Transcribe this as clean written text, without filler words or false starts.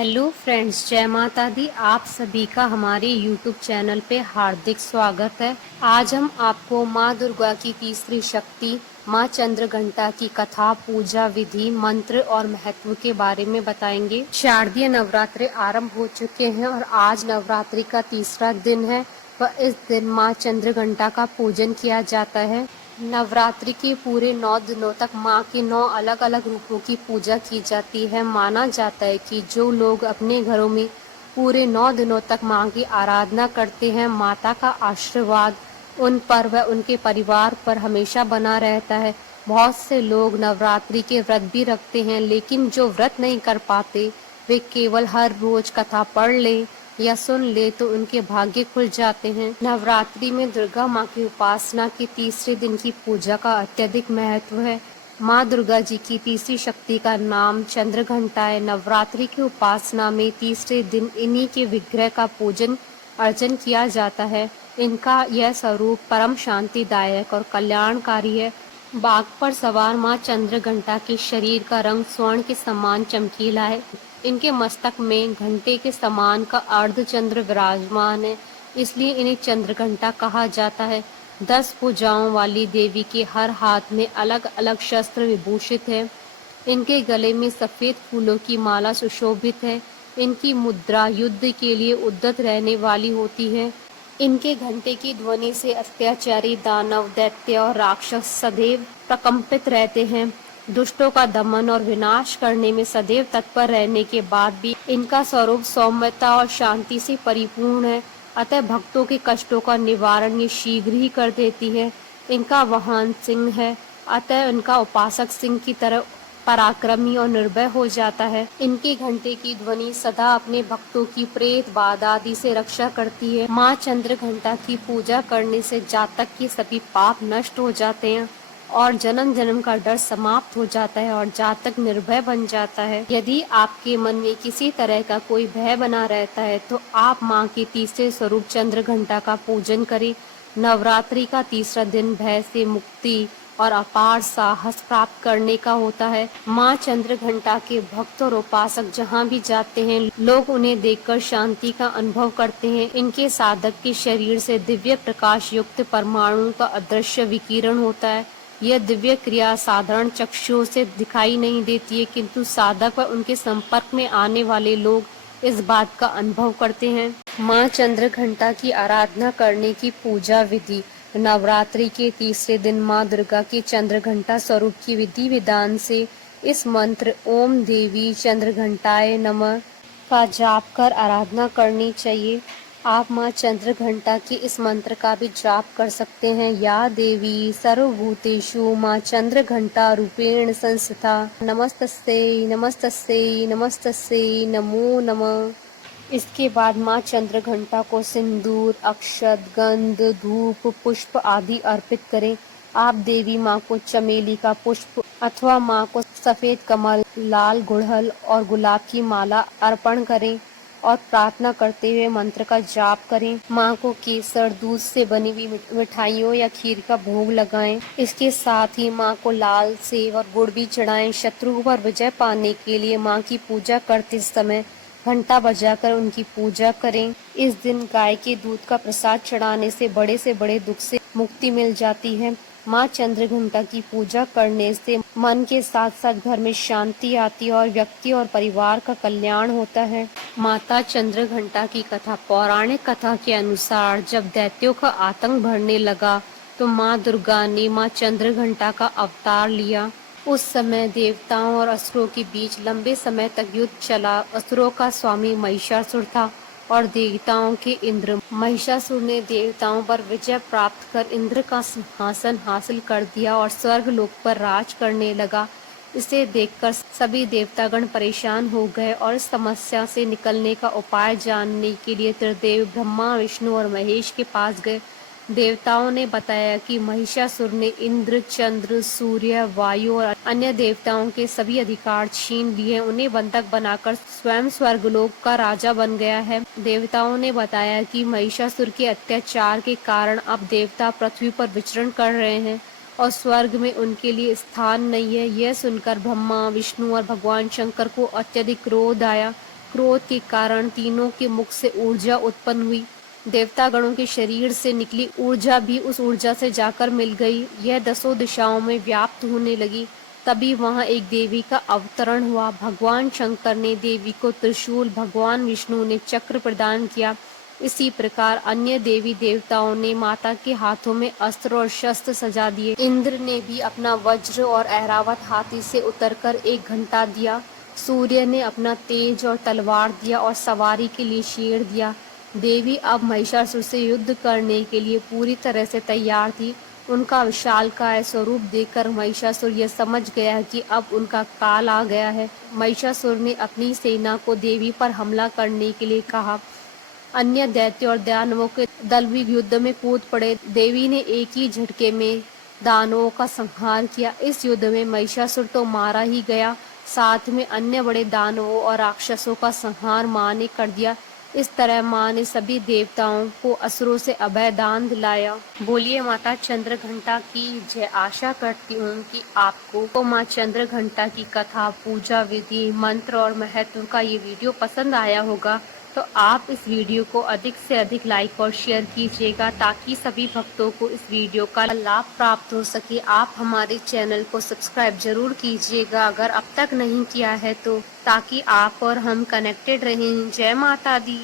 Hello friends, जय माता दी। आप सभी का हमारे यूट्यूब चैनल पे हार्दिक स्वागत है। आज हम आपको माँ दुर्गा की तीसरी शक्ति माँ चंद्रघंटा की कथा, पूजा विधि, मंत्र और महत्व के बारे में बताएंगे। शारदीय नवरात्रे आरंभ हो चुके हैं और आज नवरात्रि का तीसरा दिन है व इस दिन माँ चंद्रघंटा का पूजन किया जाता है। नवरात्रि के पूरे 9 दिनों तक माँ के 9 अलग अलग रूपों की पूजा की जाती है। माना जाता है कि जो लोग अपने घरों में पूरे 9 दिनों तक माँ की आराधना करते हैं, माता का आशीर्वाद उन पर व उनके परिवार पर हमेशा बना रहता है। बहुत से लोग नवरात्रि के व्रत भी रखते हैं, लेकिन जो व्रत नहीं कर पाते वे केवल हर रोज कथा पढ़ लें या सुन ले तो उनके भाग्य खुल जाते हैं। नवरात्रि में दुर्गा माँ की उपासना के तीसरे दिन की पूजा का अत्यधिक महत्व है। माँ दुर्गा जी की तीसरी शक्ति का नाम चंद्रघंटा है। नवरात्रि की उपासना में तीसरे दिन इन्हीं के विग्रह का पूजन अर्चन किया जाता है। इनका यह स्वरूप परम शांतिदायक और कल्याणकारी है। बाघ पर सवार माँ चंद्रघंटा के शरीर का रंग स्वर्ण के समान चमकीला है। इनके मस्तक में घंटे के समान का अर्धचंद्र विराजमान है, इसलिए इन्हें चंद्रघंटा कहा जाता है। 10 भुजाओं वाली देवी के हर हाथ में अलग अलग शस्त्र विभूषित है। इनके गले में सफेद फूलों की माला सुशोभित है। इनकी मुद्रा युद्ध के लिए उद्यत रहने वाली होती है। इनके घंटे की ध्वनि से अत्याचारी दानव, दैत्य और राक्षस सदैव प्रकंपित रहते हैं। दुष्टों का दमन और विनाश करने में सदैव तत्पर रहने के बाद भी इनका स्वरूप सौम्यता और शांति से परिपूर्ण है। अतः भक्तों के कष्टों का निवारण ये शीघ्र ही कर देती है। इनका वाहन सिंह है, अतः इनका उपासक सिंह की तरह पराक्रमी और निर्भय हो जाता है। इनके घंटे की ध्वनि सदा अपने भक्तों की प्रेत बाधा आदि से रक्षा करती है। माँ चंद्रघंटा की पूजा करने से जातक के सभी पाप नष्ट हो जाते हैं और जन्म जन्म का डर समाप्त हो जाता है और जातक निर्भय बन जाता है। यदि आपके मन में किसी तरह का कोई भय बना रहता है तो आप माँ के तीसरे स्वरूप चंद्रघंटा का पूजन करें। नवरात्रि का तीसरा दिन भय से मुक्ति और अपार साहस प्राप्त करने का होता है। माँ चंद्रघंटा के भक्त और उपासक जहाँ भी जाते हैं, लोग उन्हें देखकर शांति का अनुभव करते हैं। इनके साधक के शरीर से दिव्य प्रकाश युक्त परमाणु का अदृश्य विकिरण होता है। यह दिव्य क्रिया साधारण चक्षुओं से दिखाई नहीं देती है, किंतु साधक व उनके संपर्क में आने वाले लोग इस बात का अनुभव करते हैं। माँ चंद्रघंटा की आराधना करने की पूजा विधि। नवरात्रि के तीसरे दिन माँ दुर्गा के चंद्रघंटा स्वरूप की विधि विधान से इस मंत्र ओम देवी चंद्रघंटाय नमः का जाप कर आराधना करनी चाहिए। आप माँ चंद्रघंटा के इस मंत्र का भी जाप कर सकते हैं। या देवी सर्वभूतेषु माँ चंद्रघंटा रूपेण संस्थिता नमस्तस्यै नमस्तस्यै नमस्तस्यै नमो नमः। इसके बाद माँ चंद्रघंटा को सिंदूर, अक्षत, गंध, धूप, पुष्प आदि अर्पित करें। आप देवी माँ को चमेली का पुष्प अथवा माँ को सफेद कमल, लाल गुड़हल और गुलाब की माला अर्पण करें और प्रार्थना करते हुए मंत्र का जाप करें। माँ को केसर, दूध से बनी हुई मिठाइयों या खीर का भोग लगाएं। इसके साथ ही माँ को लाल सेव और गुड़ भी चढ़ाएं। शत्रु पर विजय पाने के लिए माँ की पूजा करते समय घंटा बजाकर उनकी पूजा करें। इस दिन गाय के दूध का प्रसाद चढ़ाने से बड़े दुख से मुक्ति मिल जाती है। माँ चंद्रघंटा की पूजा करने से मन के साथ साथ घर में शांति आती है और व्यक्ति और परिवार का कल्याण होता है। माता चंद्रघंटा की कथा। पौराणिक कथा के अनुसार जब दैत्यों का आतंक बढ़ने लगा तो माँ दुर्गा ने माँ चंद्रघंटा का अवतार लिया। उस समय देवताओं और असुरों के बीच लंबे समय तक युद्ध चला। असुरों का स्वामी महिषासुर था और देवताओं के इंद्र। महिषासुर ने देवताओं पर विजय प्राप्त कर इंद्र का सिंहासन हासिल कर दिया और स्वर्ग लोक पर राज करने लगा। इसे देखकर सभी देवतागण परेशान हो गए और इस समस्या से निकलने का उपाय जानने के लिए त्रिदेव ब्रह्मा, विष्णु और महेश के पास गए। देवताओं ने बताया कि महिषासुर ने इंद्र, चंद्र, सूर्य, वायु और अन्य देवताओं के सभी अधिकार छीन लिए। उन्हें बंधक बनाकर स्वयं स्वर्गलोक का राजा बन गया है। देवताओं ने बताया कि महिषासुर के अत्याचार के कारण अब देवता पृथ्वी पर विचरण कर रहे हैं और स्वर्ग में उनके लिए स्थान नहीं है। यह सुनकर ब्रह्मा, विष्णु और भगवान शंकर को अत्यधिक क्रोध आया। क्रोध के कारण तीनों के मुख से ऊर्जा उत्पन्न हुई। देवतागणों के शरीर से निकली ऊर्जा भी उस ऊर्जा से जाकर मिल गई। यह 10 दिशाओं में व्याप्त होने लगी। तभी वहां एक देवी का अवतरण हुआ। भगवान शंकर ने देवी को त्रिशूल, भगवान विष्णु ने चक्र प्रदान किया। इसी प्रकार अन्य देवी देवताओं ने माता के हाथों में अस्त्र और शस्त्र सजा दिए। इंद्र ने भी अपना वज्र और ऐरावत हाथी से उतरकर एक घंटा दिया। सूर्य ने अपना तेज और तलवार दिया और सवारी के लिए शेर दिया। देवी अब महिषासुर से युद्ध करने के लिए पूरी तरह से तैयार थी। उनका विशालकाय स्वरूप देखकर महिषासुर यह समझ गया कि अब उनका काल आ गया है। महिषासुर ने अपनी सेना को देवी पर हमला करने के लिए कहा। अन्य दैत्य और दानवों के दल भी युद्ध में कूद पड़े। देवी ने एक ही झटके में दानवों का संहार किया। इस युद्ध में महिषासुर तो मारा ही गया, साथ में अन्य बड़े दानवों और राक्षसों का संहार मां ने कर दिया। इस तरह मां ने सभी देवताओं को असुरों से अभय दान दिलाया। बोलिए माता चंद्रघंटा की जय। आशा करती हूँ कि आपको तो मां चंद्रघंटा की कथा, पूजा विधि, मंत्र और महत्व का ये वीडियो पसंद आया होगा। तो आप इस वीडियो को अधिक से अधिक लाइक और शेयर कीजिएगा ताकि सभी भक्तों को इस वीडियो का लाभ प्राप्त हो सके। आप हमारे चैनल को सब्सक्राइब जरूर कीजिएगा अगर अब तक नहीं किया है तो, ताकि आप और हम कनेक्टेड रहें। जय माता दी।